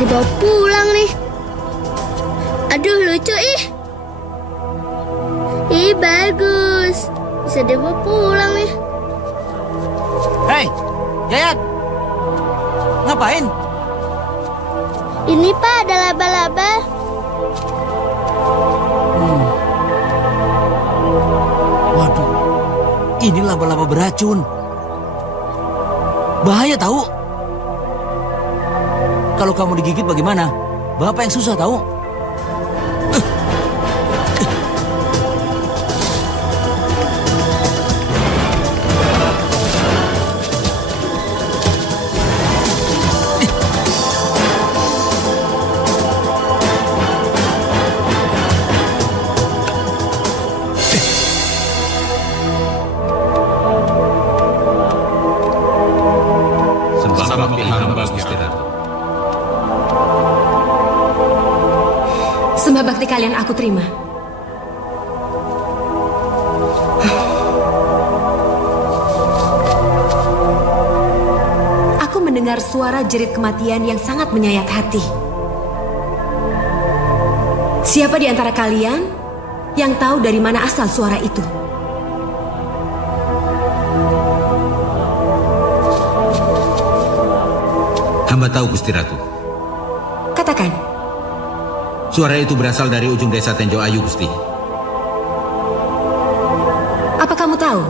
Dibawa pulang nih. Aduh, lucu ih. Ih, bagus. Bisa dibawa pulang nih. Hei, Yayat. Ngapain? Ini Pak, ada laba-laba. Waduh, ini laba-laba beracun. Bahaya tahu. Kalau kamu digigit bagaimana? Bapak yang susah tahu. Sembah bakti hamba Gusti Ratu. Sembah bakti kalian aku terima. Aku mendengar suara jerit kematian yang sangat menyayat hati. Siapa di antara kalian yang tahu dari mana asal suara itu? Hamba tahu Gusti Ratu. Katakan. Suara itu berasal dari ujung desa Tenjo Ayu, Gusti. Apa kamu tahu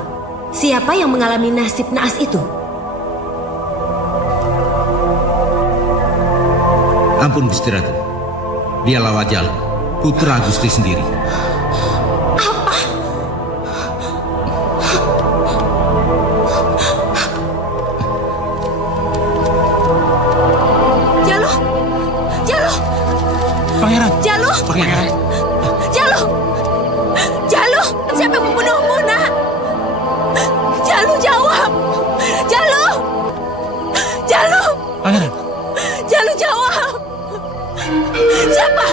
siapa yang mengalami nasib naas itu? Ampun Gusti Ratu. Dia Lawajal, putra Gusti sendiri. Apa? Jaluh! Jaluh! Pangeran! Jaluh! Pangeran! Jaluh! Jaluh! Siapa yang membunuhmu, nak? Jaluh, jawab! Jaluh! Jaluh! Pangeran! Jaluh, jawab! Siapa?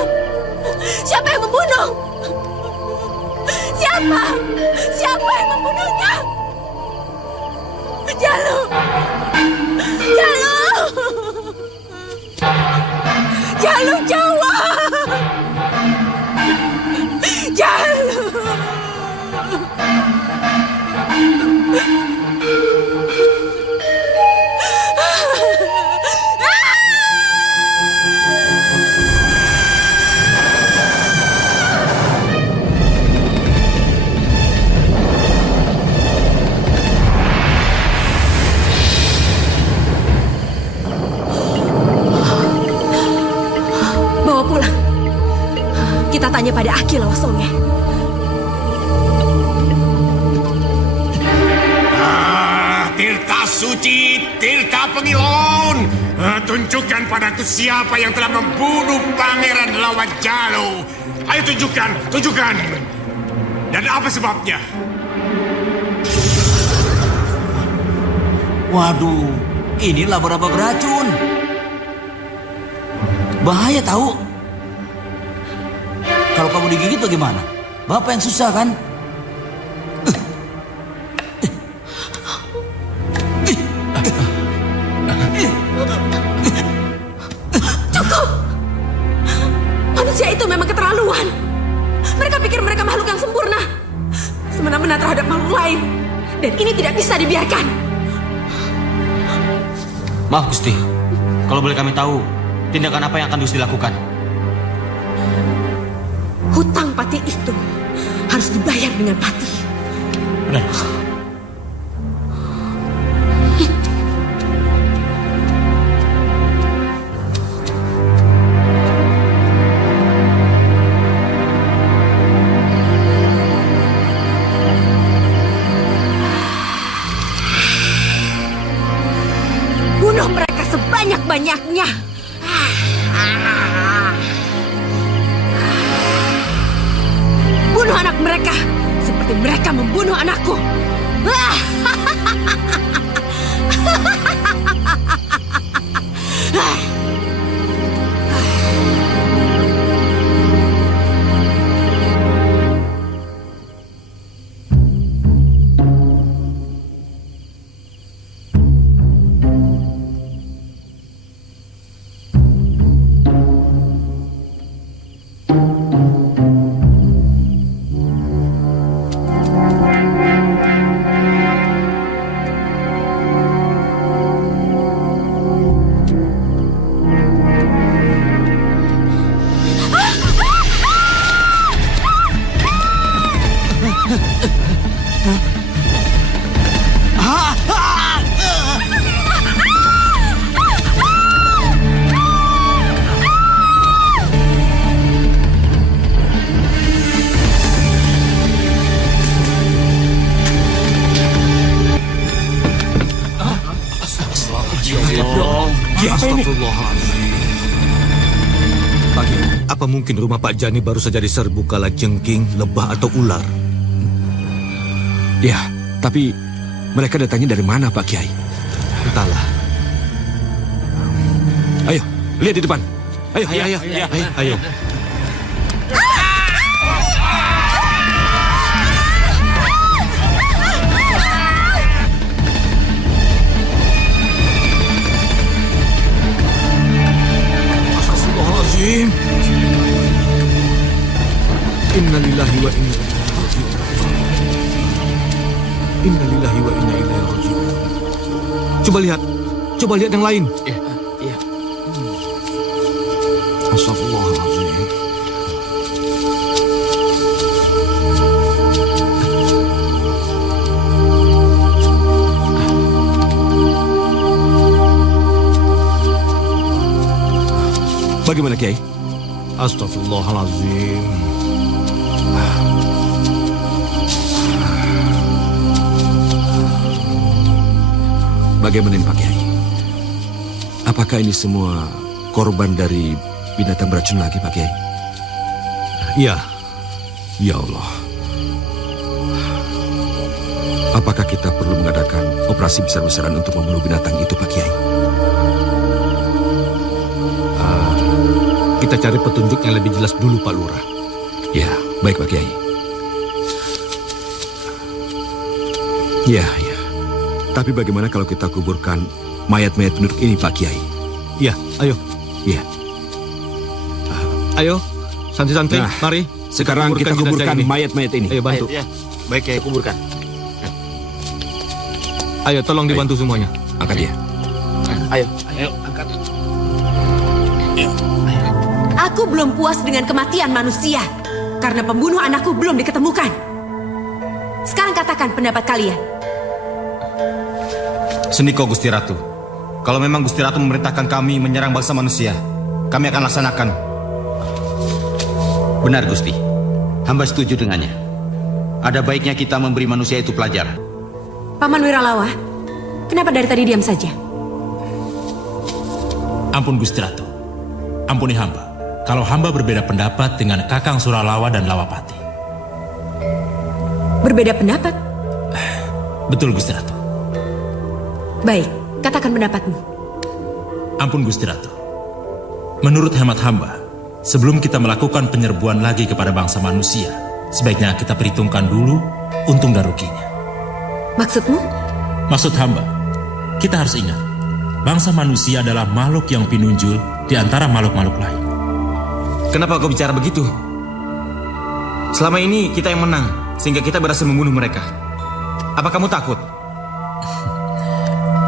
Siapa yang membunuh? Siapa? Siapa yang membunuhnya? Jaluh! Jaluh! Jaluh, jawab! Jaluh! Bawa pulang. Kita tanya pada Aki Lawasonge. Tirta suci, Tirta Pengilon, tunjukkan padaku siapa yang telah membunuh Pangeran Lawajalo. Ayo tunjukkan, tunjukkan. Dan apa sebabnya? Waduh, ini laba-laba beracun. Bahaya tahu. Kalau kamu digigit bagaimana? Bapak yang susah kan? Cukup! Manusia itu memang keterlaluan. Mereka pikir mereka makhluk yang sempurna. Semena-mena terhadap makhluk lain. Dan ini tidak bisa dibiarkan. Maaf Gusti, kalau boleh kami tahu, tindakan apa yang akan Gusti lakukan? Hutang Pati itu harus dibayar dengan Pati. Benar Gusti. Bunuh mereka sebanyak-banyaknya. Bunuh anak mereka seperti mereka membunuh anakku. Apa mungkin rumah Pak Jani baru saja diserbu kala jengking, lebah atau ular? Ya, tapi mereka datangnya dari mana Pak Kiai? Entahlah. Ayo, lihat di depan. Ayo, Ayo. Astagfirullahaladzim. Innalillahi wa inna ilaihi raji'un. Innalillahi wa inna ilaihi raji'un. Coba lihat yang lain. Iya. Astagfirullahaladzim. Bagaimana Kiai? Astagfirullahaladzim. Bagaimana ini Pak Kiai? Apakah ini semua korban dari binatang beracun lagi Pak Kiai? Iya. Ya Allah. Apakah kita perlu mengadakan operasi besar-besaran untuk membunuh binatang itu Pak Kiai? Kita cari petunjuk yang lebih jelas dulu Pak Lurah. Ya, baik Pak Kiai. Ya. Tapi bagaimana kalau kita kuburkan mayat-mayat penduduk ini Pak Kiai? Iya, ayo. Iya. Ayo, santri-santri, Nah, mari. Sekarang kita kuburkan mayat-mayat ini. Ayo bantu. Ya, baik Kiai, kuburkan. Ayo, tolong dibantu semuanya. Angkat dia. Ayo, angkat. Aku belum puas dengan kematian manusia karena pembunuh anakku belum diketemukan. Sekarang katakan pendapat kalian. Sendiko Gusti Ratu. Kalau memang Gusti Ratu memerintahkan kami menyerang bangsa manusia, kami akan laksanakan. Benar Gusti. Hamba setuju dengannya. Ada baiknya kita memberi manusia itu pelajaran. Paman Wiralawa, kenapa dari tadi diam saja? Ampun Gusti Ratu. Ampuni hamba. Kalau hamba berbeda pendapat dengan Kakang Suralawa dan Lawapati. Berbeda pendapat? Betul Gusti Ratu. Baik, katakan pendapatmu. Ampun Gusti Ratu. Menurut hemat hamba, sebelum kita melakukan penyerbuan lagi kepada bangsa manusia, sebaiknya kita perhitungkan dulu untung dan ruginya. Maksudmu? Maksud hamba, kita harus ingat, bangsa manusia adalah makhluk yang pinunjul di antara makhluk-makhluk lain. Kenapa kau bicara begitu? Selama ini kita yang menang, sehingga kita berhasil membunuh mereka. Apa kamu takut?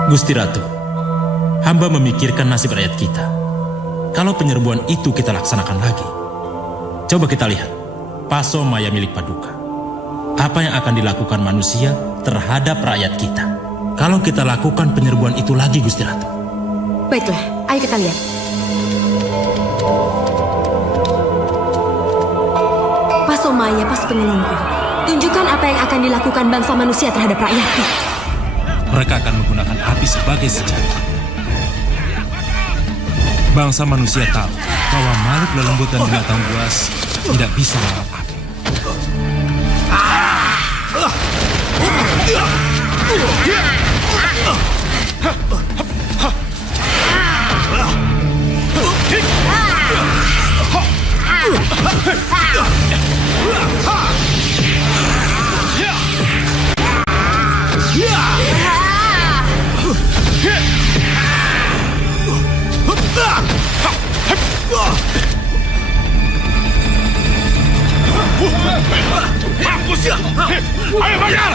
Gusti Ratu, hamba memikirkan nasib rakyat kita. Kalau penyerbuan itu kita laksanakan lagi, coba kita lihat Paso Maya milik Paduka. Apa yang akan dilakukan manusia terhadap rakyat kita kalau kita lakukan penyerbuan itu lagi, Gusti Ratu? Baiklah, ayo kita lihat. Paso Maya, pas pengelonku. Tunjukkan apa yang akan dilakukan bangsa manusia terhadap rakyatnya. Mereka akan menggunakan api sebagai senjata. Bangsa manusia tahu bahwa makhluk lelembut dan binatang buas tidak bisa melawan api. Ayo bakar!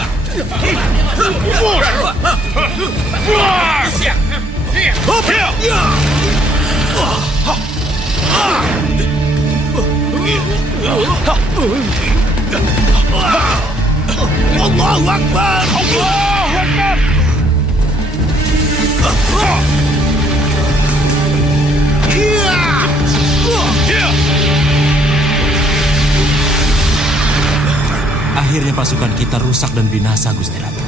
Allahu Akbar! Allahu Akbar! Akhirnya pasukan kita rusak dan binasa, Gusti Ratu.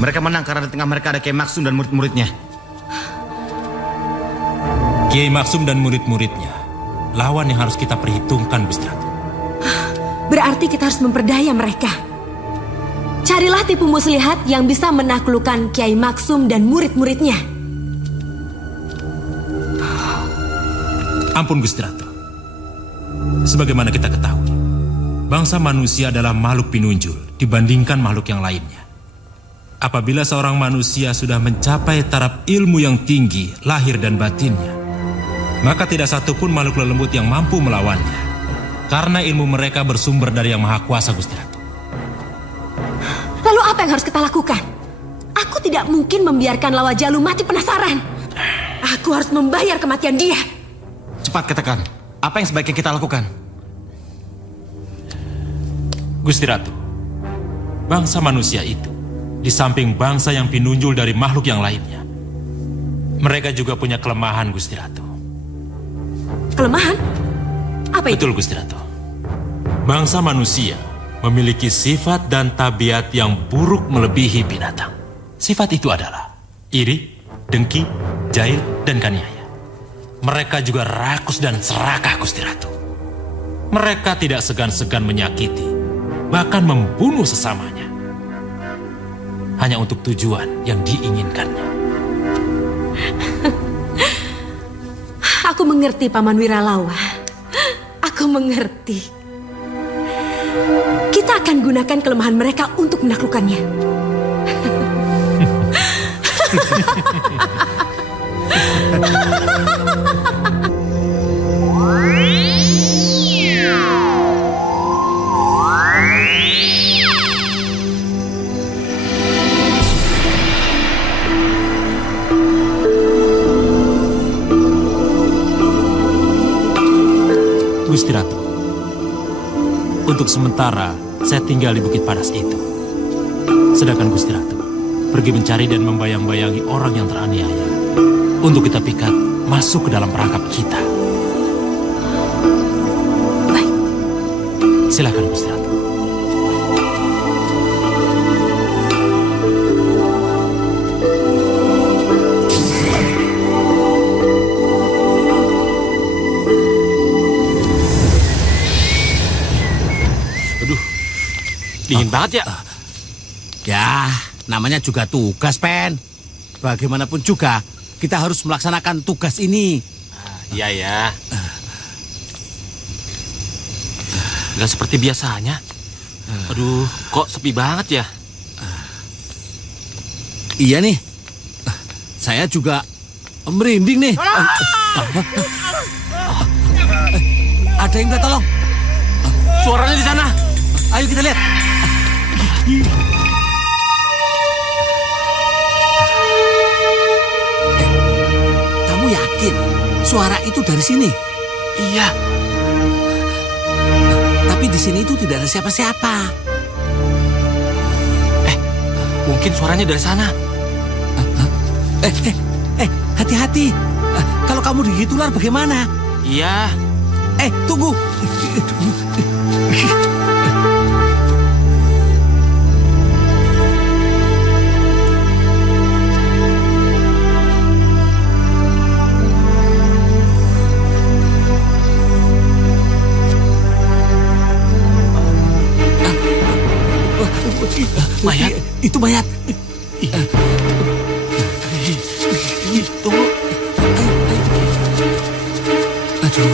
Mereka menang karena di tengah mereka ada Kiai Maksum dan murid-muridnya. Kiai Maksum dan murid-muridnya lawan yang harus kita perhitungkan, Gusti Ratu. Berarti kita harus memperdaya mereka. Carilah tipu muslihat yang bisa menaklukkan Kiai Maksum dan murid-muridnya. Ampun, Gusti Ratu. Sebagaimana kita ketahui, bangsa manusia adalah makhluk pinunjul dibandingkan makhluk yang lainnya. Apabila seorang manusia sudah mencapai taraf ilmu yang tinggi, lahir dan batinnya, maka tidak satupun makhluk lelembut yang mampu melawannya. Karena ilmu mereka bersumber dari Yang Maha Kuasa, Gusti Ratu. Lalu apa yang harus kita lakukan? Aku tidak mungkin membiarkan Lawajalu mati penasaran. Aku harus membayar kematian dia. Cepat katakan, apa yang sebaiknya kita lakukan? Gusti Ratu, bangsa manusia itu, di samping bangsa yang pinunjul dari makhluk yang lainnya, mereka juga punya kelemahan, Gusti Ratu. Kelemahan? Apa itu? Betul, Gusti Ratu. Bangsa manusia memiliki sifat dan tabiat yang buruk melebihi binatang. Sifat itu adalah iri, dengki, jahil, dan kaniaya. Mereka juga rakus dan serakah, Gusti Ratu. Mereka tidak segan-segan menyakiti, bahkan membunuh sesamanya, hanya untuk tujuan yang diinginkannya. Aku mengerti, Paman Wiralawa. Aku mengerti. Kita akan gunakan kelemahan mereka untuk menaklukkannya. Gusti Ratu, untuk sementara saya tinggal di Bukit Padas itu. Sedangkan Gusti Ratu pergi mencari dan membayang-bayangi orang yang teraniaya untuk kita pikat masuk ke dalam perangkap kita. Baik. Silakan, Gusti Ratu. Dingin banget ya? Ya, namanya juga tugas, Pen. Bagaimanapun juga, kita harus melaksanakan tugas ini. Iya ya. Nggak seperti biasanya. Aduh, kok sepi banget ya? Iya nih, saya juga merinding nih. Ada yang minta tolong. Suaranya di sana. Ayo kita lihat. Suara itu dari sini. Iya. Tapi di sini itu tidak ada siapa-siapa. Mungkin suaranya dari sana. Hati-hati. Kalau kamu digigit ular bagaimana? Iya. Tunggu. Mayat? Itu mayat. Tunggu. Aduh.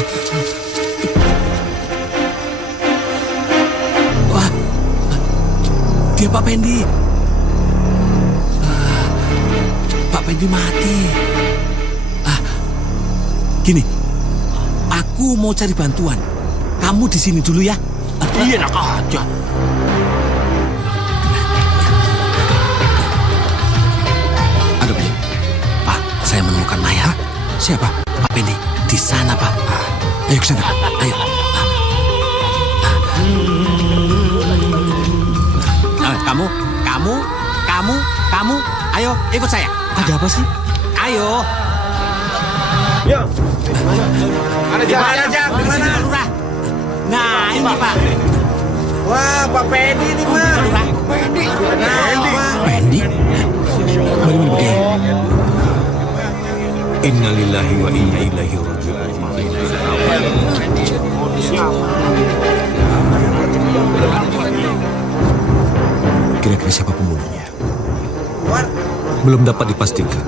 Wah. Dia Pak Pendi. Pak Pendi mati. Gini. Aku mau cari bantuan. Kamu di sini dulu ya. Iya, enak aja. Ada Pak. Pak, saya menemukan mayat. Siapa? Pak Pendi. Di sana, Pak. Ayo ke sana. Ayo. Kamu, ayo ikut saya. Ada apa sih? Ayo. Ada jalan aja, di mana? Lurah. Nah, ini Pak. Wah, Pak Pendi ini, Pak. Lurah. Pendi. Pendi? Bagaimana begini? Innalillahi wa inna ilaihi raji'un. Kira-kira siapa pembunuhnya? Belum dapat dipastikan.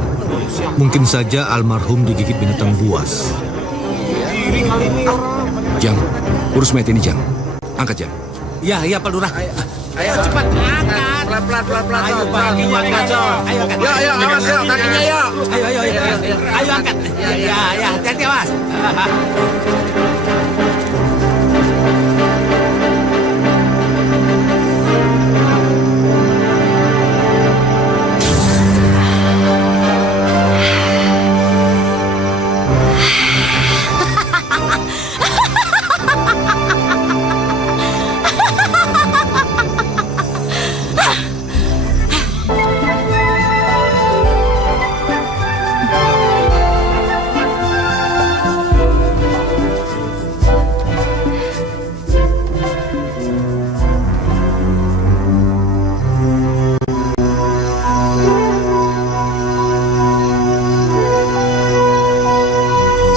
Mungkin saja almarhum digigit binatang buas. Jang, urus mayat ini, Jang. Angkat, Jang. Iya, Pak Lurah. Ayo, cepat angkat. Pelan-pelan. Ayo, Pak. Ayo, angkat. Ayo, angkat. Yuk, awas yuk, kakinya yuk. Ayo. Ayo, angkat. Ya, hati-hati, awas.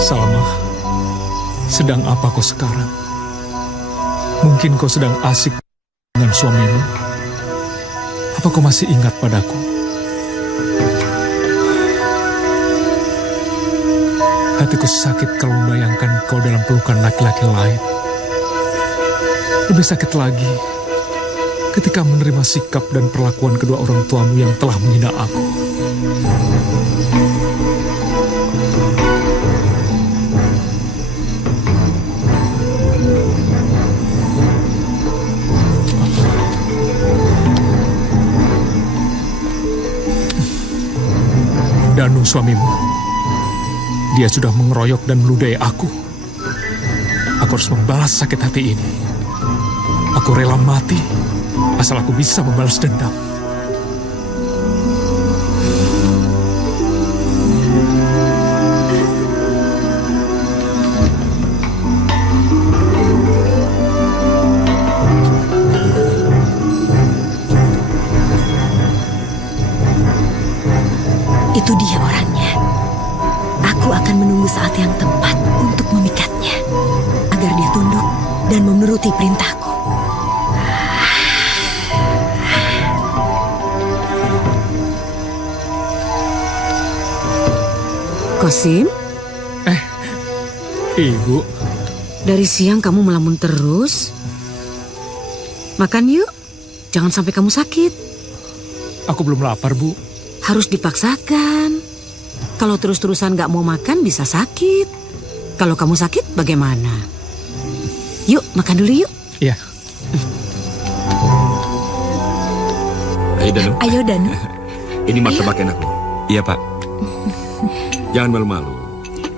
Salma, sedang apa kau sekarang? Mungkin kau sedang asik dengan suamimu. Apa kau masih ingat padaku? Hatiku sakit kalau membayangkan kau dalam pelukan laki-laki lain. Lebih sakit lagi ketika menerima sikap dan perlakuan kedua orang tuamu yang telah menghina aku. Danu suamimu, dia sudah mengeroyok dan meludahi aku. Aku harus membalas sakit hati ini. Aku rela mati, asal aku bisa membalas dendam. Itu dia orangnya. Aku akan menunggu saat yang tepat untuk memikatnya, agar dia tunduk dan menuruti perintahku. Kosim? Ibu, Dari siang kamu melamun terus. Makan yuk, jangan sampai kamu sakit. aku belum lapar, Bu. Harus dipaksakan. Kalau terus-terusan gak mau makan bisa sakit. Kalau kamu sakit bagaimana? Yuk, makan dulu yuk. Iya. Ayo, Danu. Ayo, Danu. Ini martabak enakmu. Iya, Pak. Jangan malu-malu.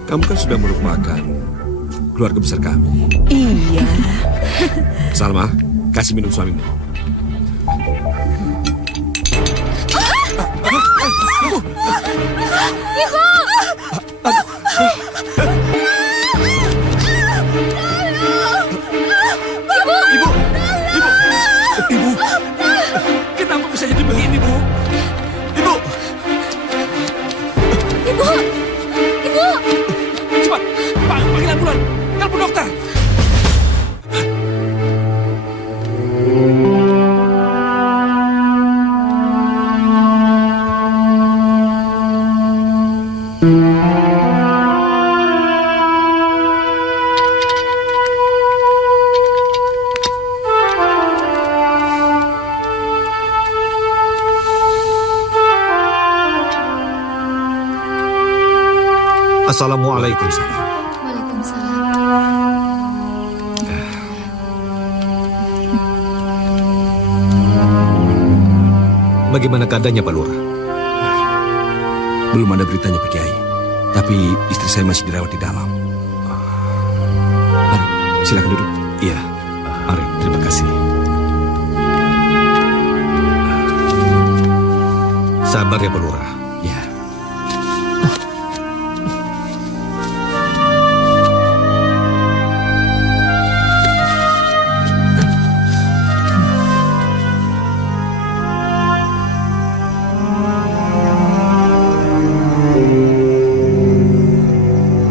Kamu kan sudah merupakan keluarga besar kami. Iya. Salma, kasih minum suamimu. Kenapa bisa jadi begini, Bu? Ibu! Ibu! Cepat, panggil ambulan. Telepon dokter. Assalamualaikum. Waalaikumsalam. Bagaimana keadaannya, Pak Lurah? Belum ada beritanya, Pak Kiai. Tapi istri saya masih dirawat di dalam. Mari, silakan duduk. Iya, mari. Terima kasih. Sabar ya, Pak Lurah. Ya.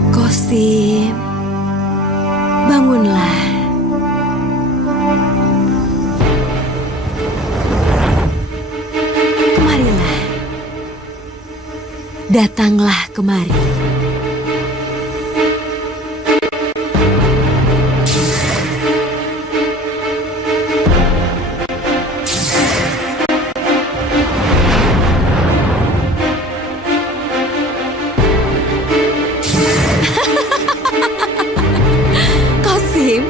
Kosim, bangunlah. Kemarilah. Datanglah kemari. Kosim,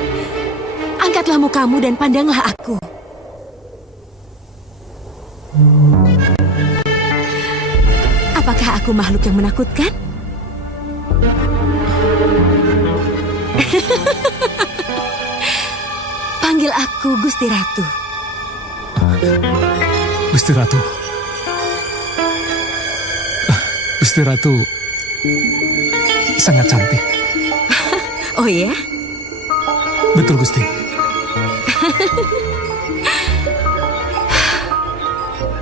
angkatlah mukamu dan pandanglah aku. Apakah aku makhluk yang menakutkan? Panggil aku Gusti Ratu. Gusti Ratu. Gusti Ratu sangat cantik. Oh ya? Betul, Gusti.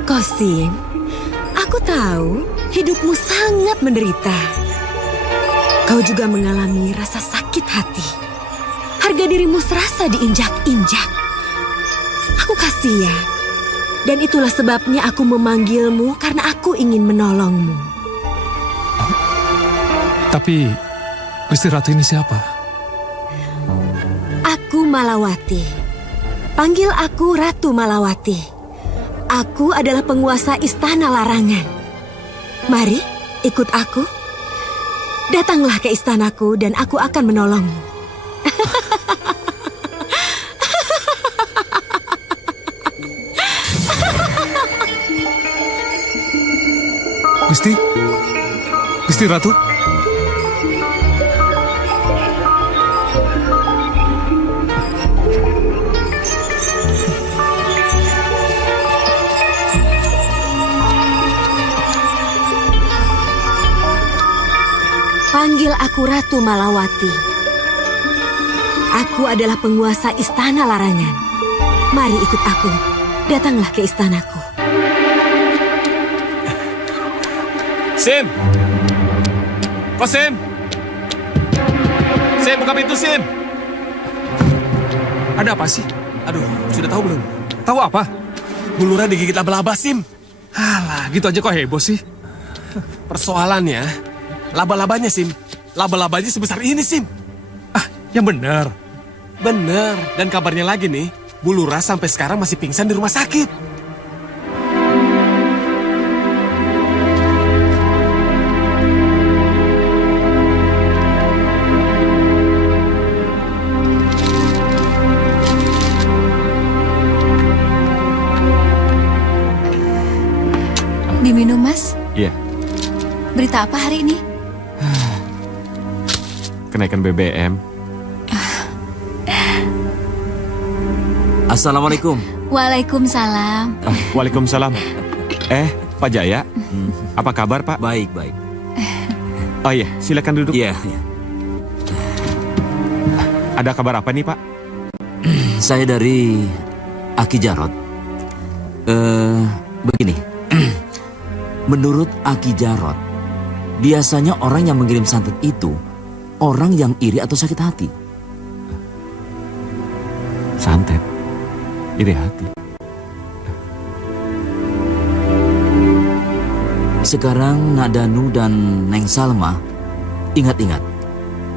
Kosim, aku tahu hidupmu sangat menderita. Kau juga mengalami rasa sakit hati. Harga dirimu serasa diinjak-injak. Aku kasihan. Dan itulah sebabnya aku memanggilmu karena aku ingin menolongmu. Tapi Gusti Ratu ini siapa? Aku Malawati. Panggil aku Ratu Malawati. Aku adalah penguasa Istana Larangan. Mari, ikut aku. Datanglah ke istanaku dan aku akan menolongmu. Gusti Ratu. Panggil aku Ratu Malawati. Aku adalah penguasa Istana Larangan. Mari ikut aku. Datanglah ke istanaku. Sim! Kok Sim? Sim, buka pintu Sim! Ada apa sih? Aduh, sudah tahu belum? Tahu apa? Bu Lurah digigit laba-laba, Sim. Alah, gitu aja kok heboh sih. Persoalannya, laba-labanya, Sim. Laba-labanya sebesar ini, Sim. Yang benar. Bener. Dan kabarnya lagi nih, Bu Lurah sampai sekarang masih pingsan di rumah sakit. Diminum, Mas? Iya. Berita apa hari ini? kenaikan BBM. Assalamualaikum. Waalaikumsalam. Waalaikumsalam. Pak Jaya, apa kabar Pak? Baik, baik. Oh iya, silakan duduk. Iya, iya. Ada kabar apa nih Pak? Saya dari Aki Jarot. Begini. Menurut Aki Jarot, biasanya orang yang mengirim santet itu orang yang iri atau sakit hati. Santet, iri hati. Sekarang Nak Danu dan Neng Salma, ingat-ingat,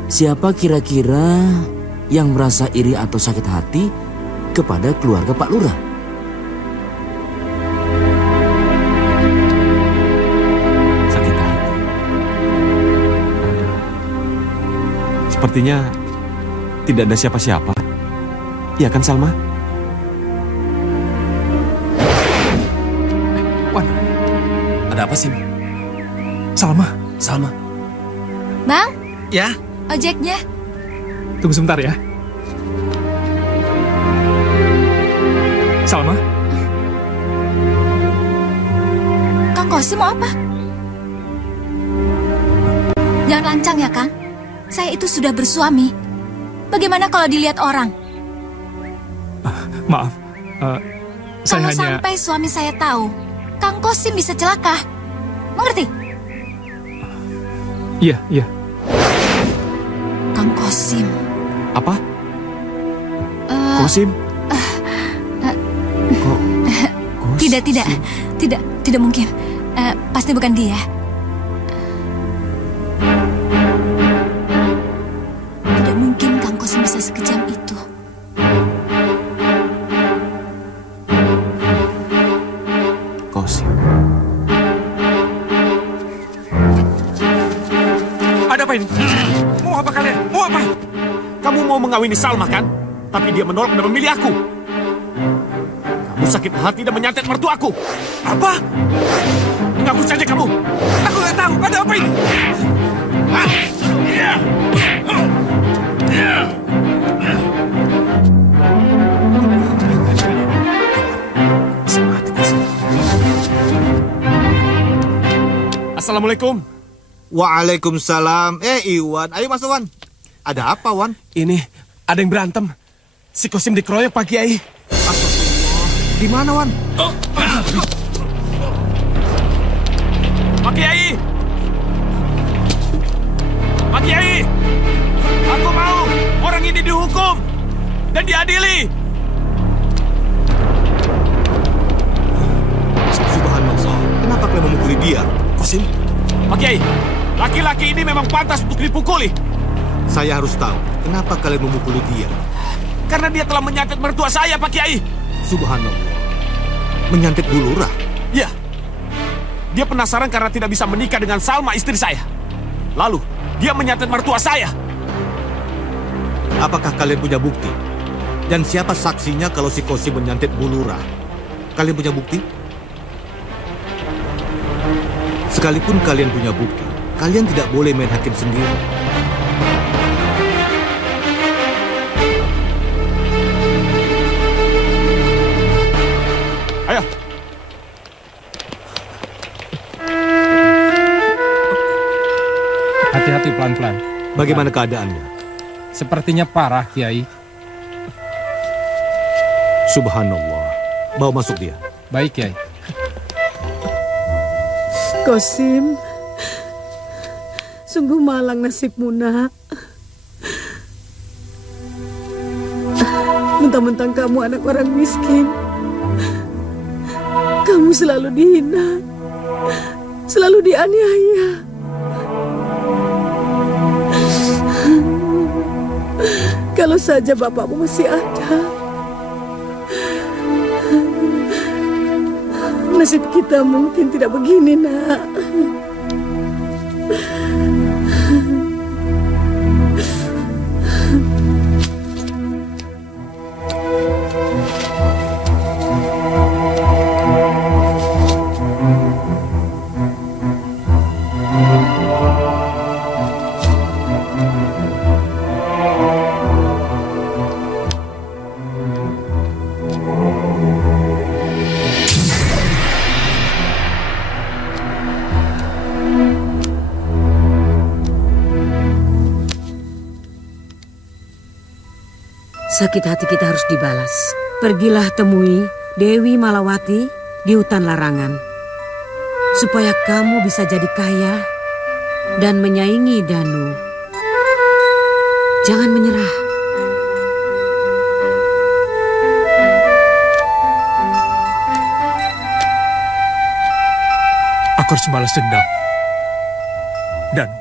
siapa kira-kira yang merasa iri atau sakit hati kepada keluarga Pak Lurah? Sakit hati. Sepertinya tidak ada siapa-siapa. Iya kan Salma? Wan, Ada apa sih? Salma, Bang, Ya? ojeknya. tunggu sebentar ya. Salma, Kang Kosim mau apa? Jangan lancang ya, Kang. Saya itu sudah bersuami. Bagaimana kalau dilihat orang? maaf. Saya Kalau hanya... sampai suami saya tahu, Kang Kosim bisa celaka. Mengerti? Iya, iya. Kang Kosim. Apa? Kosim? Tidak mungkin. Pasti bukan dia. Tidak mungkin Kang Kosim bisa sekejam itu. Kosim. Ada apa ini? Mau apa kalian? Mau apa? Kamu mau mengawini Salma kan? Tapi dia menolak dan memilih aku. Kamu sakit hati dan menyantet mertuaku. Apa? Ngaku saja kamu. Aku nggak tahu. Ada apa ini? Ah! Ya! Ya! Assalamualaikum. Waalaikumsalam. Iwan, ayo masuk Wan. Ada apa Wan? Ini ada yang berantem. Si Kosim dikeroyok Pak Kiai. Di mana Wan? Pak Kiai! Pak Kiai! Aku mau orang ini dihukum dan diadili. Subhanallah. Kenapa kalian memukuli dia? Kosim, Pak Kiai, laki-laki ini memang pantas untuk dipukuli. Saya harus tahu kenapa kalian memukuli dia. Karena dia telah menyantet mertua saya, Pak Kiai. Subhanallah. Menyantet Bu Lurah. Ya. Dia penasaran karena tidak bisa menikah dengan Salma istri saya. Lalu, dia menyantet mertua saya. Apakah kalian punya bukti? Dan siapa saksinya kalau si Kosim menyantet Bu Lurah? Kalian punya bukti? Sekalipun kalian punya bukti, kalian tidak boleh main hakim sendiri. Ayo. Hati-hati pelan-pelan. Bagaimana keadaannya? Sepertinya parah, Kiai. Subhanallah. Bawa masuk dia. Baik, Kiai. Kosim, sungguh malang nasibmu, nak. Mentang-mentang kamu anak orang miskin, kamu selalu dihina, selalu dianiaya. Kalau saja bapakmu masih ada, nasib kita mungkin tidak begini, nak. Sakit hati kita harus dibalas. Pergilah temui Dewi Malawati di hutan larangan. Supaya kamu bisa jadi kaya dan menyaingi Danu. Jangan menyerah. Aku harus balas dendam. Danu,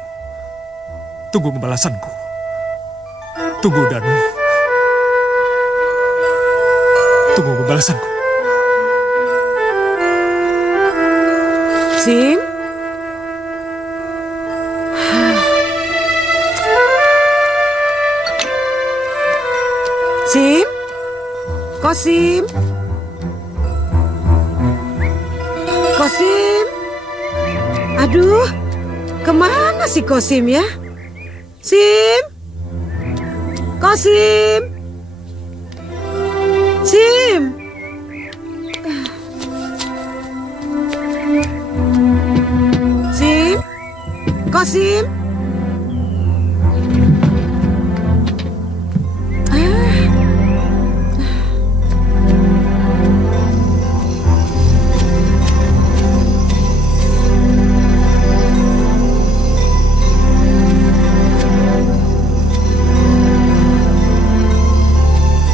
tunggu pembalasanku. Tunggu, Danu. Tunggu pembalasanku. Sim? Sim? Kosim? Kosim? Aduh, kemana si Kosim ya? Sim? Kosim? Sim? Sim? Kosim?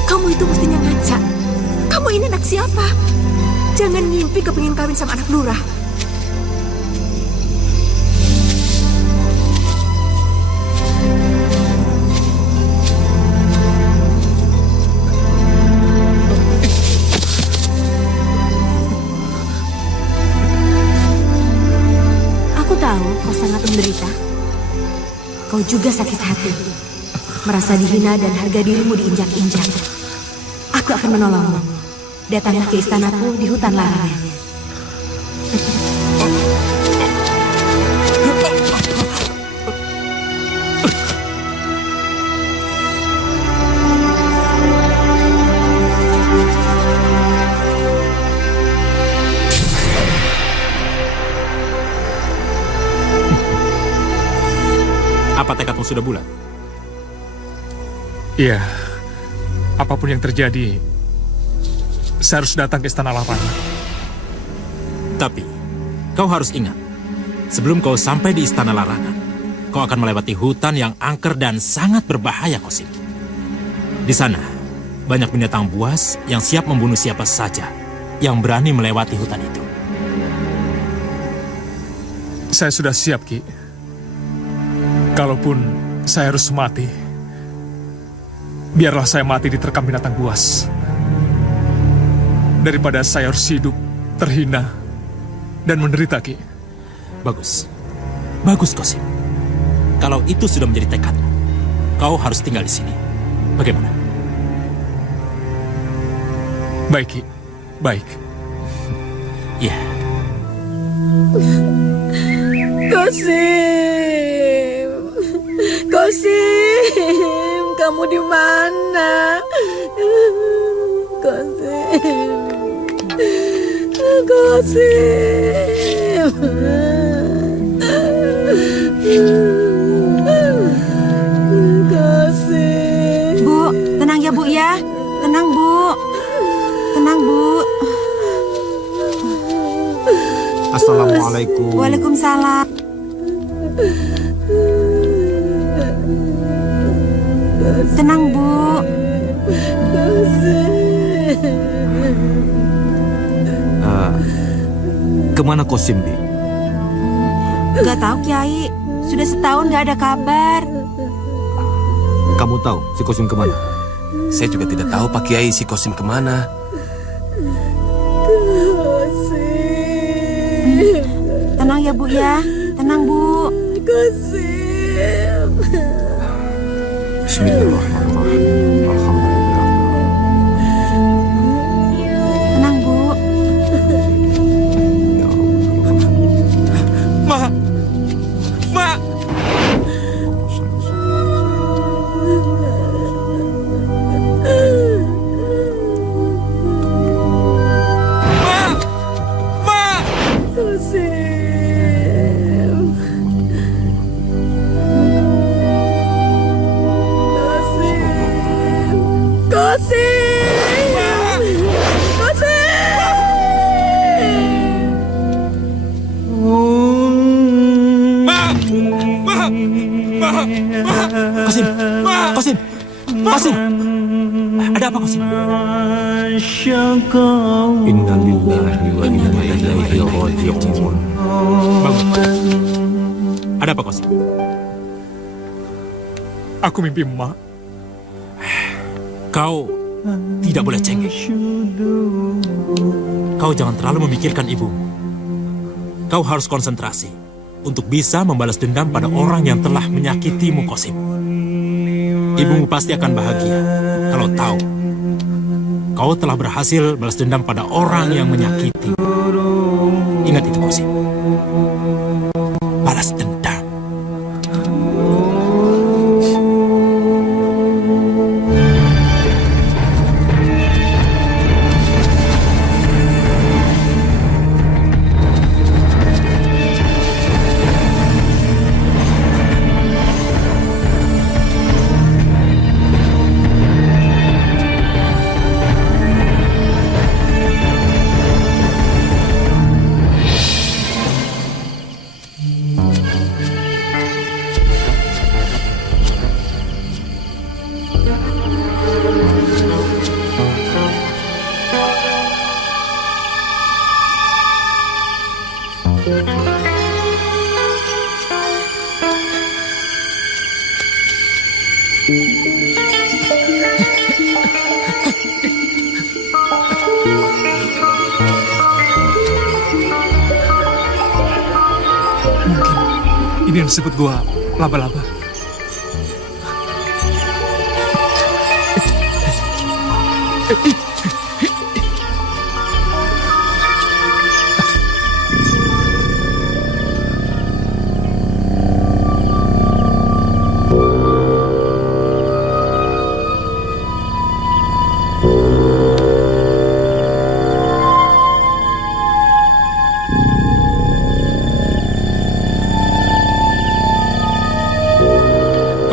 Kamu itu mestinya ngaca. Kamu ini anak siapa? Jangan ngimpi kepingin kawin sama anak lurah. Aku tahu kau sangat menderita. Kau juga sakit hati. Merasa dihina dan harga dirimu diinjak-injak. Aku akan menolongmu. Datanglah ke istanaku di hutan larangan. Apa tekadmu sudah bulat? Iya, apapun yang terjadi, saya harus datang ke istana larangan. Tapi, kau harus ingat, sebelum kau sampai di istana larangan, kau akan melewati hutan yang angker dan sangat berbahaya, Kosim. Di sana, banyak binatang buas yang siap membunuh siapa saja yang berani melewati hutan itu. Saya sudah siap, Ki. Kalaupun saya harus mati, biarlah saya mati diterkam binatang buas. Daripada saya harus hidup, terhina, dan menderita, Ki. Bagus. Bagus, Kosim. Kalau itu sudah menjadi tekad, kau harus tinggal di sini. Bagaimana? Baik, Ki. Baik. Iya. Kosim, Kosim, kamu di mana? Kosim, Kosim. Kosim. Bu, tenang ya Bu ya, tenang Bu, tenang Bu. Assalamualaikum. Waalaikumsalam. Tenang Bu. Kemana Kosim, Bi? Gak tahu Kiai, sudah setahun gak ada kabar. Kamu tahu si Kosim kemana? Saya juga tidak tahu Pak Kiai si Kosim kemana. Tenang ya Bu ya, tenang Bu. Kosim. Bismillahirrahmanirrahim. Alhamdulillah. Tenang Bu. Ma! Ma! Qasim! Qasim! Qasim! Ada apa, Qasim? Inna lillahi wa inna ilaihi raji'un. Bangun. Ada apa, Qasim? Aku mimpi emak. Kau tidak boleh cengeng. Kau jangan terlalu memikirkan ibumu. Kau harus konsentrasi untuk bisa membalas dendam pada orang yang telah menyakitimu, Qasim. Ibumu pasti akan bahagia kalau tahu kau telah berhasil balas dendam pada orang yang menyakiti. Ingat itu, Qasim. Balas dendam. Ini yang disebut gua laba-laba.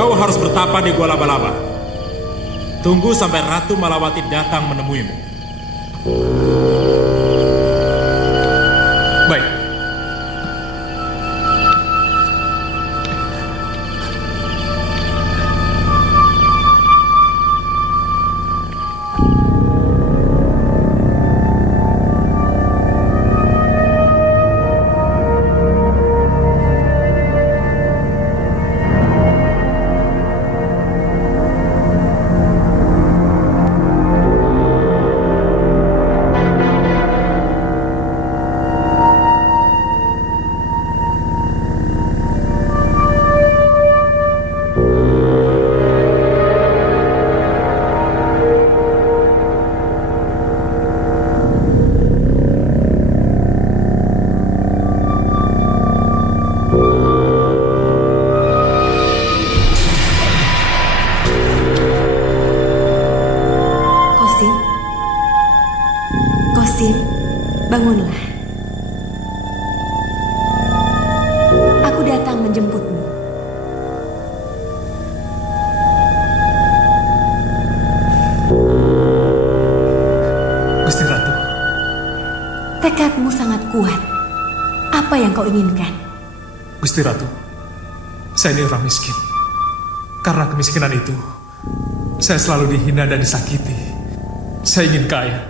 Kau harus bertapa di Gua Laba-Laba. Tunggu sampai Ratu Malawati datang menemuimu. Baik. Qasim, bangunlah. Aku datang menjemputmu. Gusti Ratu. Tekadmu sangat kuat. Apa yang kau inginkan? Gusti Ratu, saya ini orang miskin. Karena kemiskinan itu, saya selalu dihina dan disakiti. Saya ingin kaya,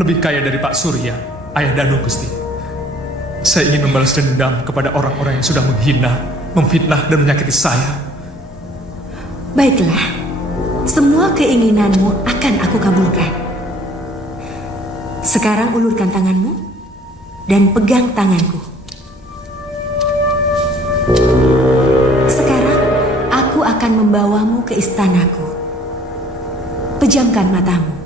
lebih kaya dari Pak Surya, ayah Danu, Gusti. Saya ingin membalas dendam kepada orang-orang yang sudah menghina, memfitnah dan menyakiti saya. Baiklah, semua keinginanmu akan aku kabulkan. Sekarang ulurkan tanganmu dan pegang tanganku. Sekarang aku akan membawamu ke istanaku. Pejamkan matamu.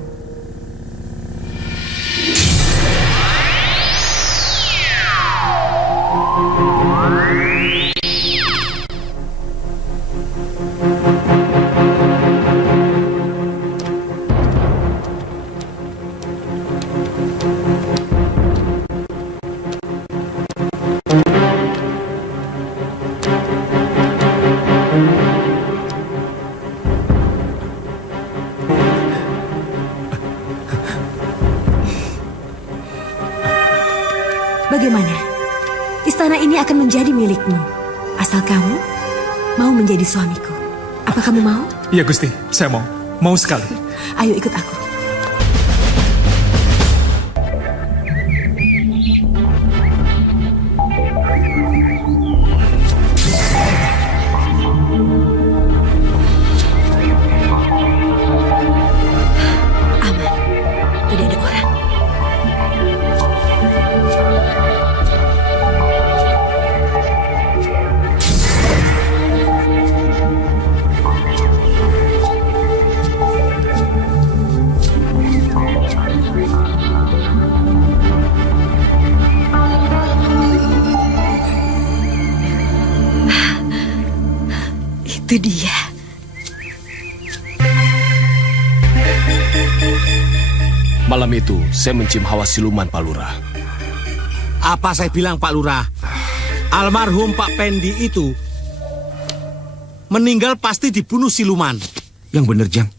Bagaimana? Istana ini akan menjadi milikmu, asal kamu mau menjadi suamiku. Apa kamu mau? Iya Gusti, saya mau. Mau sekali. Ayo ikut aku. Aman. Tidak ada orang. Itu dia. Malam itu, saya mencium hawa siluman, Pak Lurah. Apa saya bilang, Pak Lurah? Almarhum Pak Pendi itu meninggal pasti dibunuh siluman. Yang bener, Jang.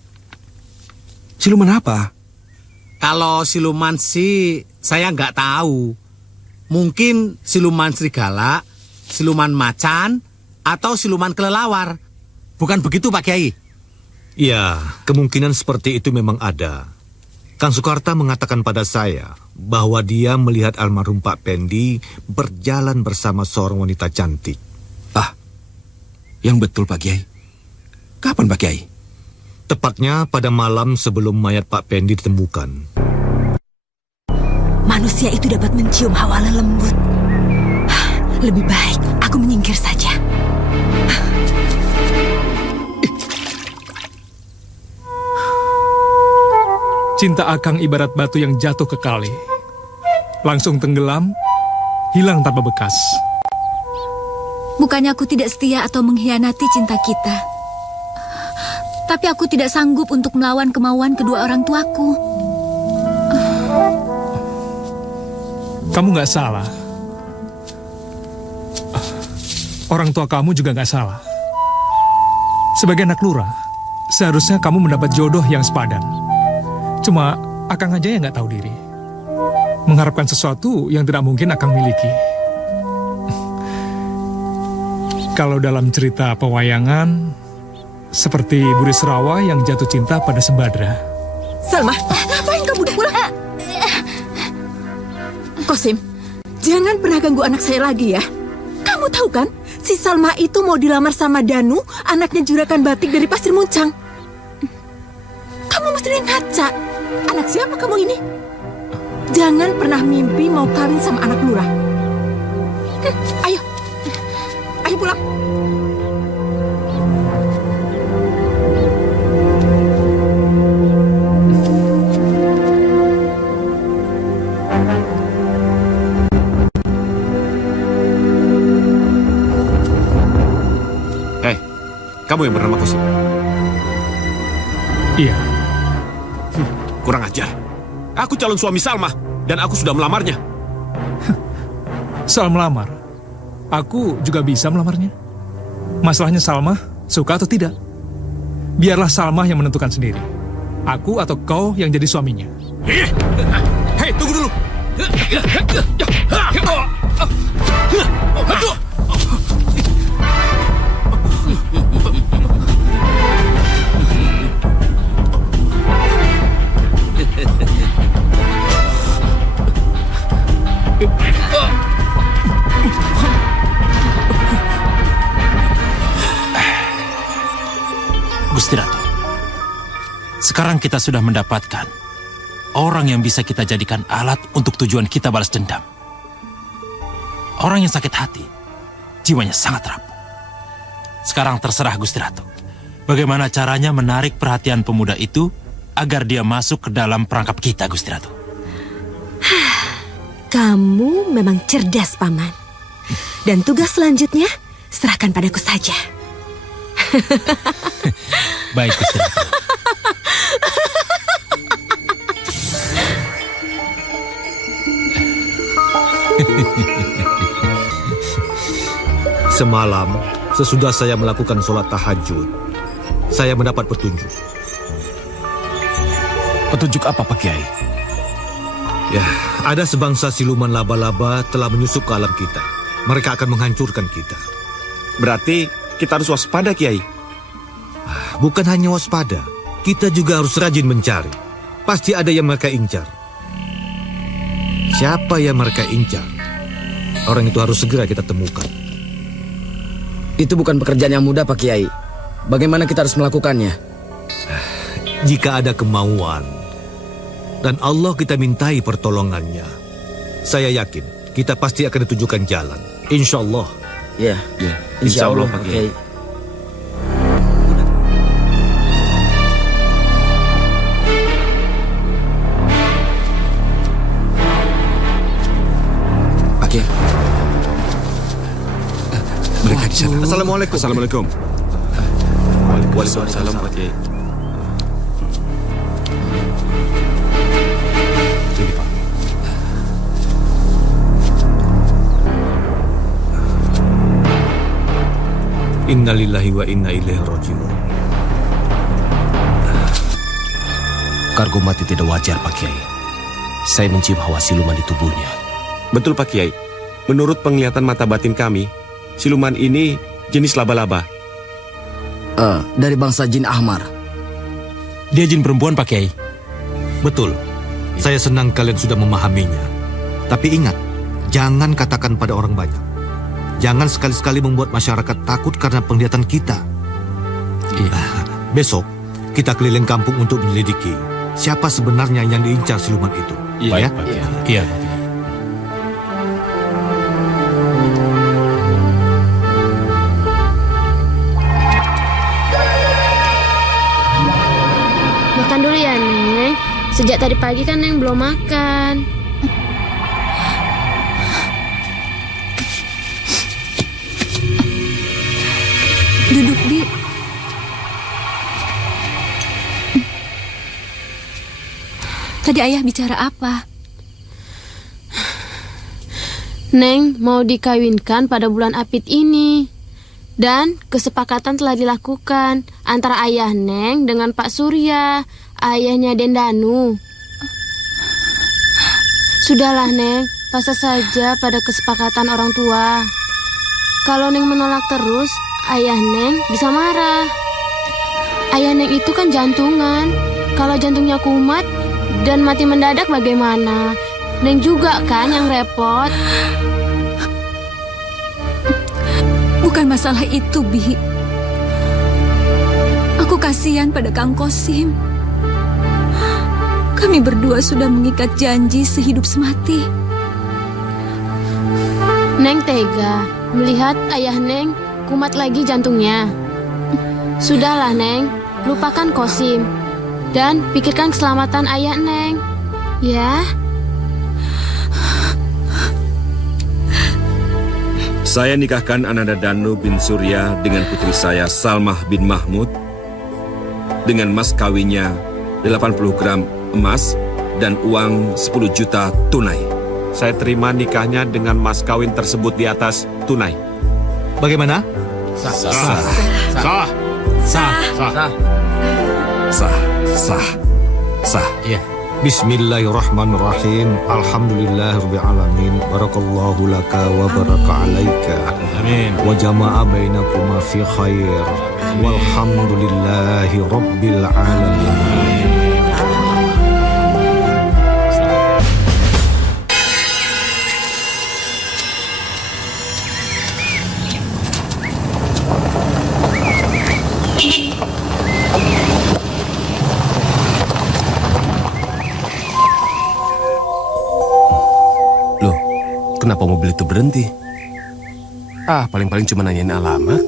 Siluman apa? Kalau siluman sih saya nggak tahu. Mungkin siluman serigala, siluman macan, atau siluman kelelawar. Bukan begitu, Pak Kiai? Ya, kemungkinan seperti itu memang ada. Kang Sukarta mengatakan pada saya bahwa dia melihat almarhum Pak Pendi berjalan bersama seorang wanita cantik. Ah, yang betul Pak Kiai. Kapan Pak Kiai? Tepatnya pada malam sebelum mayat Pak Pendi ditemukan. Manusia itu dapat mencium hawa lembut. Lebih baik aku menyingkir saja. Cinta Akang ibarat batu yang jatuh ke kali. Langsung tenggelam, hilang tanpa bekas. Bukannya aku tidak setia atau mengkhianati cinta kita. Tapi aku tidak sanggup untuk melawan kemauan kedua orang tuaku. Kamu nggak salah. Orang tua kamu juga nggak salah. Sebagai anak lurah, seharusnya kamu mendapat jodoh yang sepadan. Cuma Akang aja yang nggak tahu diri. Mengharapkan sesuatu yang tidak mungkin Akang miliki. Kalau dalam cerita pewayangan, seperti Burisrawa yang jatuh cinta pada Sembadra. Salma, ngapain kamu udah pulang? Kosim, jangan pernah ganggu anak saya lagi ya. Kamu tahu kan, si Salma itu mau dilamar sama Danu, anaknya juragan batik dari Pasir Muncang. Kamu mesti ngaca. Anak siapa kamu ini? Jangan pernah mimpi mau kawin sama anak lurah. Ayo. Ayo pulang. Hei, kamu yang bernama Kosim? Iya. Kurang ajar. Aku calon suami Salma, dan aku sudah melamarnya. Soal melamar, aku juga bisa melamarnya. Masalahnya Salma suka atau tidak. Biarlah Salma yang menentukan sendiri. Aku atau kau yang jadi suaminya. Hei, tunggu dulu. Gusti Ratu, sekarang kita sudah mendapatkan orang yang bisa kita jadikan alat untuk tujuan kita balas dendam. Orang yang sakit hati, jiwanya sangat rapuh. Sekarang terserah Gusti Ratu, bagaimana caranya menarik perhatian pemuda itu agar dia masuk ke dalam perangkap kita, Gusti Ratu. Kamu memang cerdas, Paman. Dan tugas selanjutnya, serahkan padaku saja. Baik, Gusti Ratu. Semalam, sesudah saya melakukan sholat tahajud, saya mendapat petunjuk. Petunjuk apa, Pak Kiai? Ya, ada sebangsa siluman laba-laba telah menyusup ke alam kita. Mereka akan menghancurkan kita. Berarti kita harus waspada, Kiai. Bukan hanya waspada, kita juga harus rajin mencari. Pasti ada yang mereka incar. Siapa yang mereka incar? Orang itu harus segera kita temukan. Itu bukan pekerjaan yang mudah, Pak Kiai. Bagaimana kita harus melakukannya? Jika ada kemauan dan Allah kita mintai pertolongannya, saya yakin kita pasti akan ditunjukkan jalan. Insya Allah. Ya, insya Allah, Pak Kiai. Pak Kiai. Mereka di sana. Assalamualaikum. Assalamualaikum. Waalaikumsalam, Pak Kiai. Innalillahi wa inna ilaihi raji'un. Kargo mati tidak wajar, Pak Kiai. Saya mencium hawa siluman di tubuhnya. Betul, Pak Kiai. Menurut penglihatan mata batin kami, siluman ini jenis laba-laba. Dari bangsa jin ahmar. Dia jin perempuan, Pak Kiai. Betul. Saya senang kalian sudah memahaminya. Tapi ingat, jangan katakan pada orang banyak. Jangan sekali-sekali membuat masyarakat takut karena penglihatan kita. Besok, kita keliling kampung untuk menyelidiki siapa sebenarnya yang diincar siluman itu. Iya, Pak Kiai. Iya. Makan dulu ya, Neng. Sejak tadi pagi kan Neng belum makan. Duduk, Bi. Tadi ayah bicara apa? Neng mau dikawinkan pada bulan Apit ini. Dan kesepakatan telah dilakukan antara ayah Neng dengan Pak Surya, ayahnya Dendanu. Sudahlah, Neng, pasrah saja pada kesepakatan orang tua. Kalau Neng menolak terus, ayah Neng bisa marah. Ayah Neng itu kan jantungan. Kalau jantungnya kumat dan mati mendadak bagaimana? Neng juga kan yang repot. Bukan masalah itu, Bi. Aku kasihan pada Kang Kosim. Kami berdua sudah mengikat janji sehidup semati. Neng tega melihat ayah Neng kumat lagi jantungnya. Sudahlah, Neng, lupakan Kosim dan pikirkan keselamatan ayah Neng. Ya. Saya nikahkan Ananda Danu bin Surya dengan putri saya Salmah bin Mahmud dengan mas kawinnya 80 gram emas dan uang 10 juta tunai. Saya terima nikahnya dengan mas kawin tersebut di atas tunai. Bagaimana? Sah. Sah. Sah. Sah. Sah. Sah. Sah. Sah. Ya. Bismillahirrahmanirrahim. Alhamdulillahirabbil alamin. Barakallahu laka wa baraka alaika. Amin. Wa jama'a bainakuma fi khair. Walhamdulillahi rabbil alamin. Kenapa mobil itu berhenti? Paling-paling cuma nanyain alamat.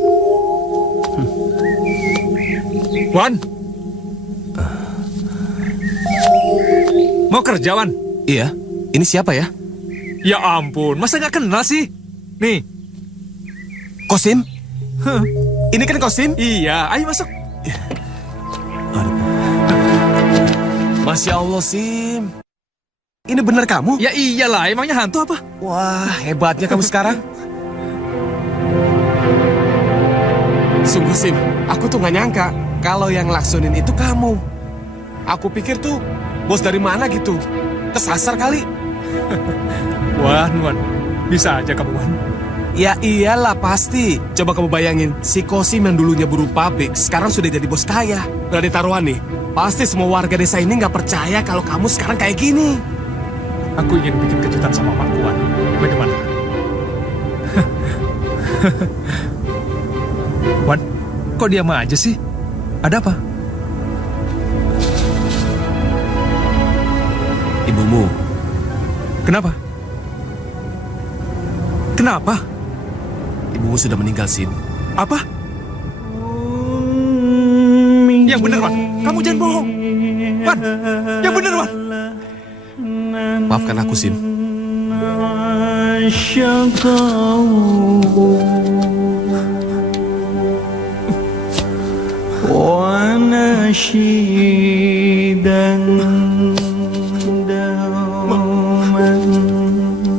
Wan? Mau kerja, Wan? Iya, ini siapa ya? Ya ampun, masa nggak kenal sih? Nih. Kosim? Ini kan Kosim? Iya, ayo masuk. Masya Allah, Sim. Ini benar kamu? Ya iyalah, emangnya hantu apa? Wah, hebatnya kamu sekarang. Sungguh, Sim, aku tuh gak nyangka kalau yang laksonin itu kamu. Aku pikir tuh bos dari mana gitu. Kesasar kali. Wan, bisa aja kamu, Wan. Ya iyalah pasti. Coba kamu bayangin, si Kosim yang dulunya buruh pabrik, sekarang sudah jadi bos kaya. Berani taruhan nih, pasti semua warga desa ini nggak percaya kalau kamu sekarang kayak gini. Aku ingin bikin kejutan sama Pak Wan. Bagaimana? Wan, kok diam aja sih? Ada apa? Ibumu. Kenapa? Kenapa? Ibumu sudah meninggal, Sim. Apa? Yang bener, Wan. Kamu jangan bohong. Wan, yang bener, Wan. Maafkan aku, Sim.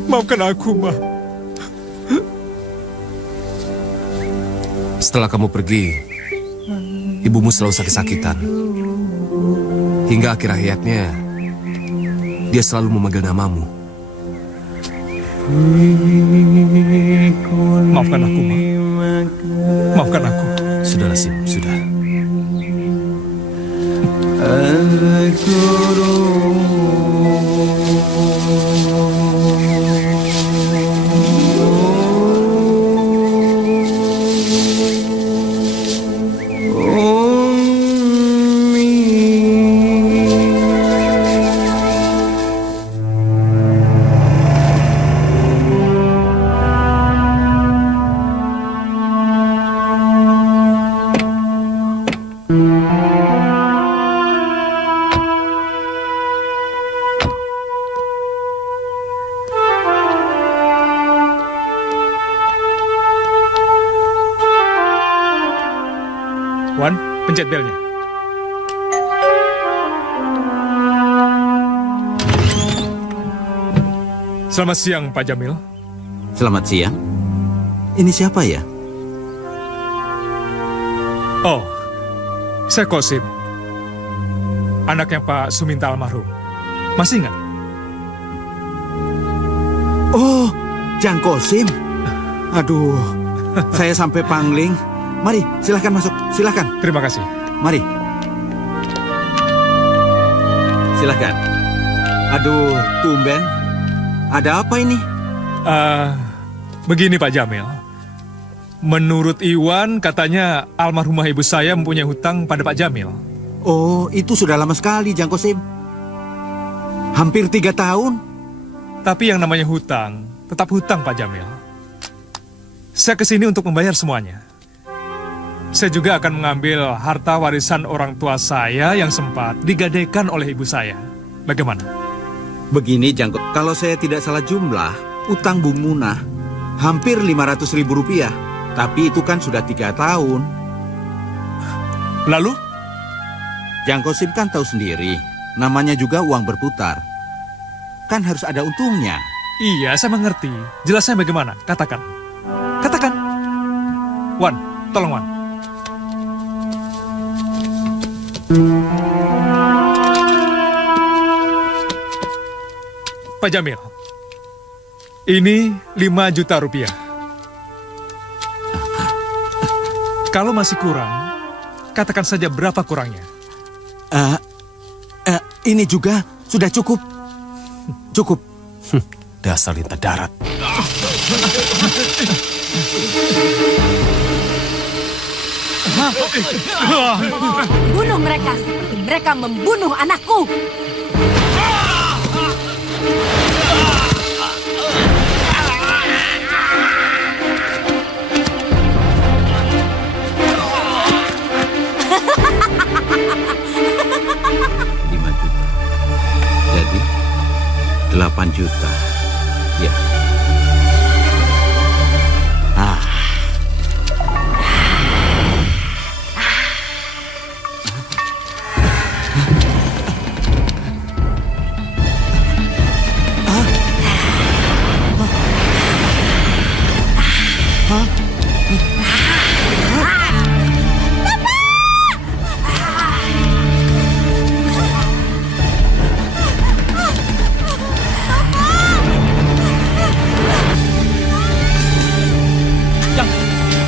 Maafkan aku, Ma. Setelah kamu pergi, ibumu selalu sakit-sakitan. Hingga akhir hayatnya, dia selalu memanggil namamu. Maafkan aku, Ma. Maafkan aku. Sudahlah, Sim, sudah. Wan, pencet belnya. Selamat siang, Pak Jamil. Selamat siang. Ini siapa ya? Oh, saya Kosim. Anaknya Pak Suminta almarhum. Masih ingat? Oh, Jang Kosim. Aduh, saya sampai pangling. Mari, silahkan masuk. Silahkan. Terima kasih. Mari. Silahkan. Aduh, tumben. Ada apa ini? Begini Pak Jamil. Menurut Iwan, katanya almarhumah ibu saya mempunyai hutang pada Pak Jamil. Oh, itu sudah lama sekali, Jang Kosim. Hampir 3 tahun. Tapi yang namanya hutang, tetap hutang Pak Jamil. Saya kesini untuk membayar semuanya. Saya juga akan mengambil harta warisan orang tua saya yang sempat digadaikan oleh ibu saya. Bagaimana? Begini, Jang, kalau saya tidak salah jumlah, utang Bung Munah hampir 500.000 rupiah. Tapi itu kan sudah 3 tahun. Lalu? Jang Kosim kan tahu sendiri, namanya juga uang berputar. Kan harus ada untungnya. Iya, saya mengerti. Jelasnya bagaimana? Katakan. Katakan. Wan, tolong Wan. Pak Jamil, ini 5 juta rupiah. Kalau masih kurang, katakan saja berapa kurangnya. Ini juga sudah cukup. Cukup. Dasar lintah darat. Bunuh mereka seperti mereka membunuh anakku. Jadi 8 juta. Ya.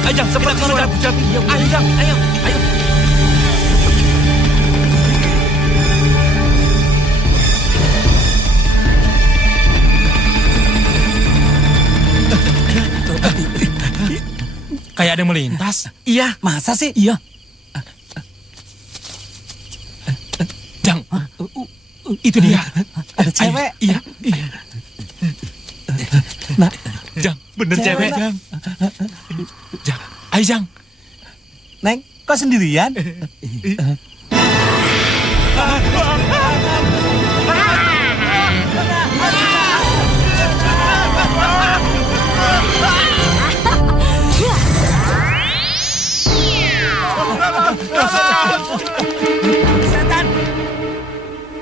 Ajang, cepat suara Bujati. Ayo, Jang, ayo. Kayak ada yang melintas. Iya, masa sih? Iya. Jang, itu dia. Ada cewek. Iya. Nah, Jang, bener cewek. Jang, ayo Jang. Neng, kok sendirian?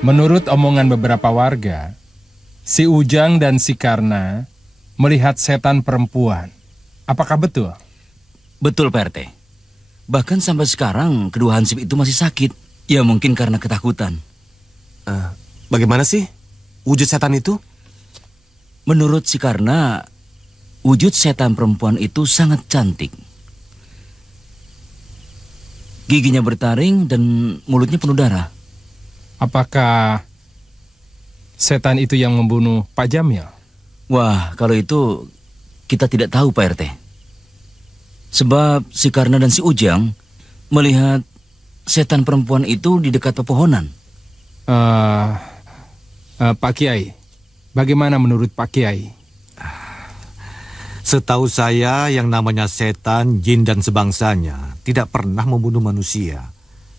Menurut omongan beberapa warga, si Ujang dan si Karna melihat setan perempuan. Apakah betul? Betul, Pak RT. Bahkan sampai sekarang kedua hansip itu masih sakit. Ya mungkin karena ketakutan. Bagaimana sih wujud setan itu? Menurut si Karna, wujud setan perempuan itu sangat cantik. Giginya bertaring dan mulutnya penuh darah. Apakah setan itu yang membunuh Pak Jamil? Wah, kalau itu kita tidak tahu, Pak RT. Sebab si Karna dan si Ujang melihat setan perempuan itu di dekat pepohonan. Pak Kiai, bagaimana menurut Pak Kiai? Setahu saya yang namanya setan, jin dan sebangsanya tidak pernah membunuh manusia.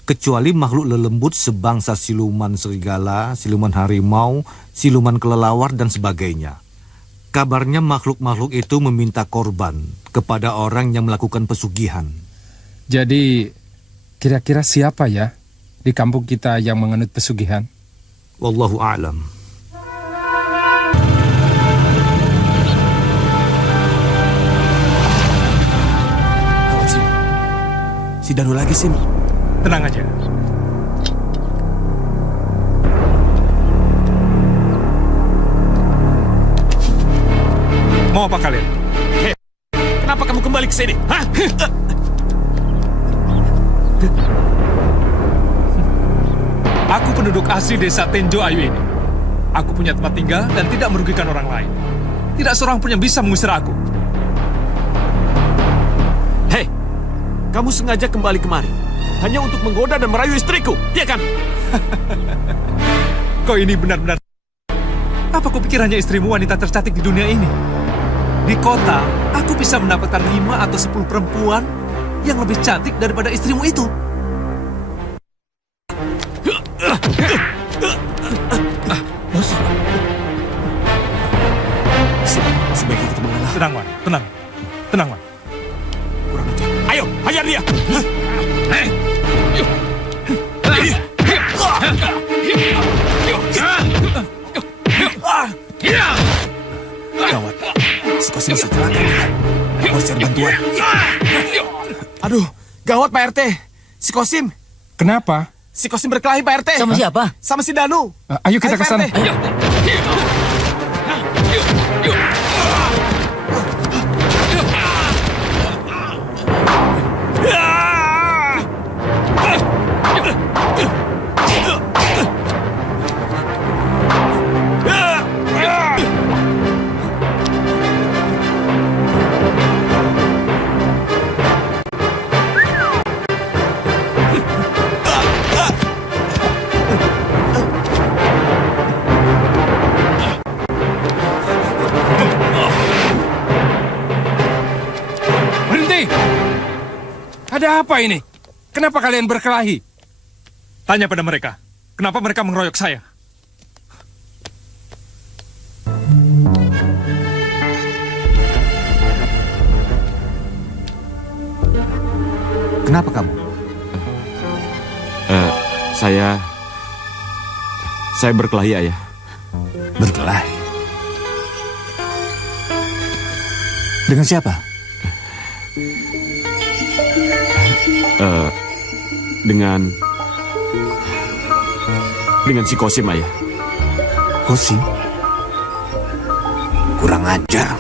Kecuali makhluk lelembut sebangsa siluman serigala, siluman harimau, siluman kelelawar dan sebagainya. Kabarnya makhluk-makhluk itu meminta korban kepada orang yang melakukan pesugihan. Jadi kira-kira siapa ya di kampung kita yang menganut pesugihan? Wallahu a'lam. Kawan Sim, si Danu lagi Sim. Tenang aja. Mau apa kalian? Hei, kenapa kamu kembali ke sini? Hah? Aku penduduk asli desa Tenjo Ayu ini. Aku punya tempat tinggal dan tidak merugikan orang lain. Tidak seorang pun yang bisa mengusir aku. Hei, kamu sengaja kembali kemari hanya untuk menggoda dan merayu istriku, iya kan? Kau ini benar-benar... Apa kau pikir hanya istrimu wanita tercantik di dunia ini? Di kota, aku bisa mendapatkan 5 atau 10 perempuan yang lebih cantik daripada istrimu itu. Bos. Sebaiknya kita mengalah. Tenang, Wan. Tenang. Tenang, Wan. Kurang ajar. Ayo, hajar dia. Gawat, si Kosim masih celaka. Aku harus cari bantuan. Aduh, gawat Pak RT. Si Kosim. Kenapa? Si Kosim berkelahi Pak RT. Sama siapa? Sama si Danu. Ayo kita ke sana. Ayo. Ada apa ini? Kenapa kalian berkelahi? Tanya pada mereka. Kenapa mereka mengeroyok saya? Kenapa kamu? Saya berkelahi, Ayah. Berkelahi? Dengan siapa? Dengan si Kosim, Ayah. Kosim? Kurang ajar.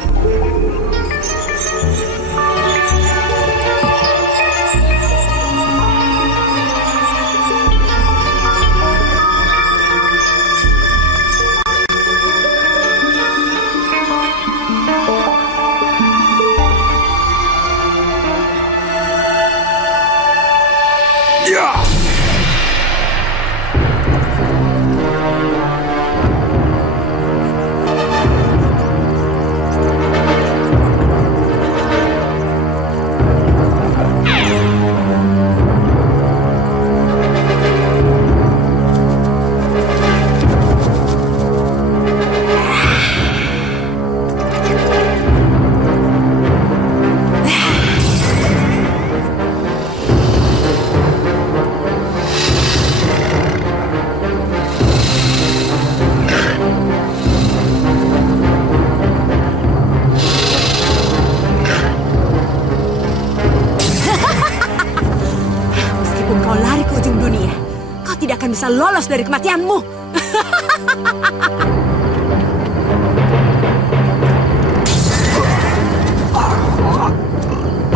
bisa lolos dari kematianmu.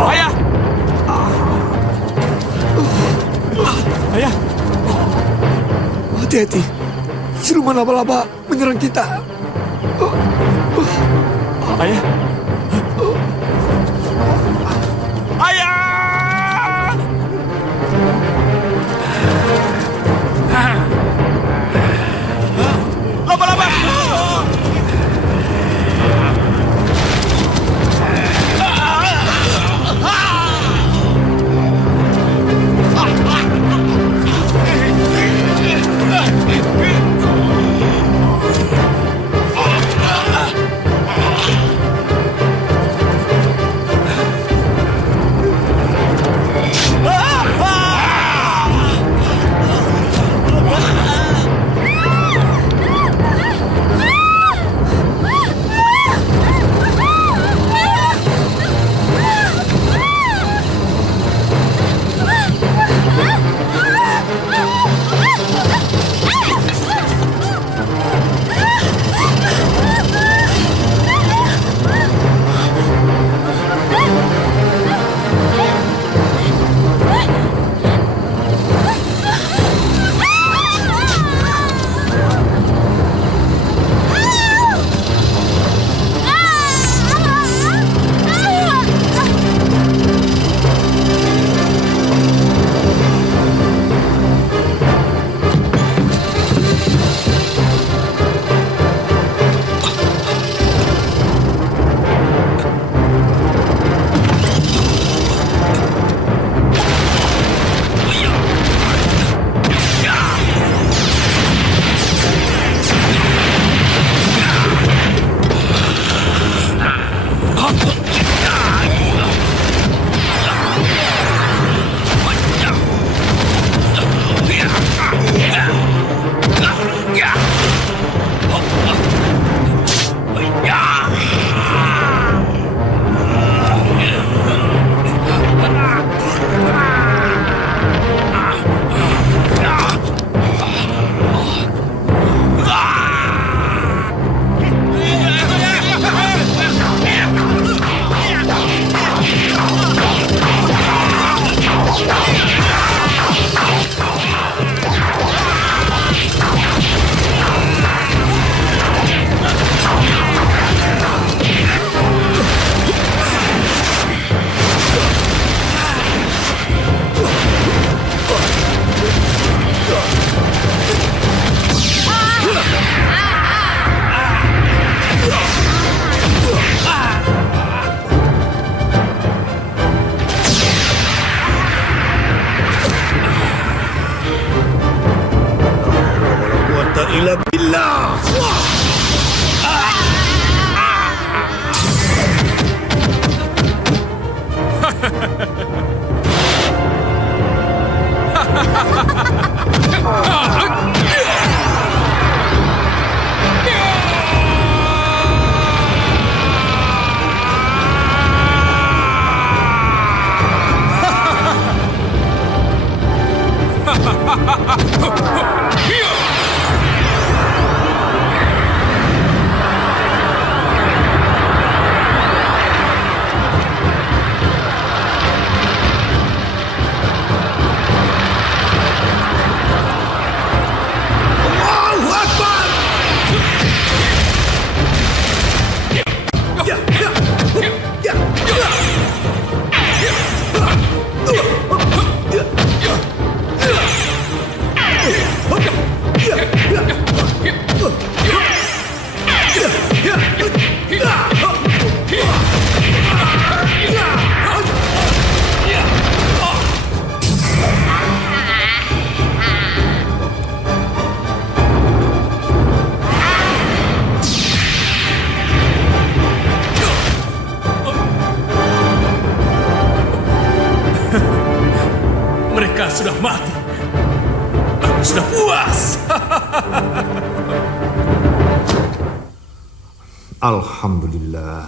Ayah! Ayah! Hati-hati, siluman laba-laba menyerang kita. Ayah! Ayah! Laba-laba! Mereka sudah mati. Aku sudah puas. Alhamdulillah.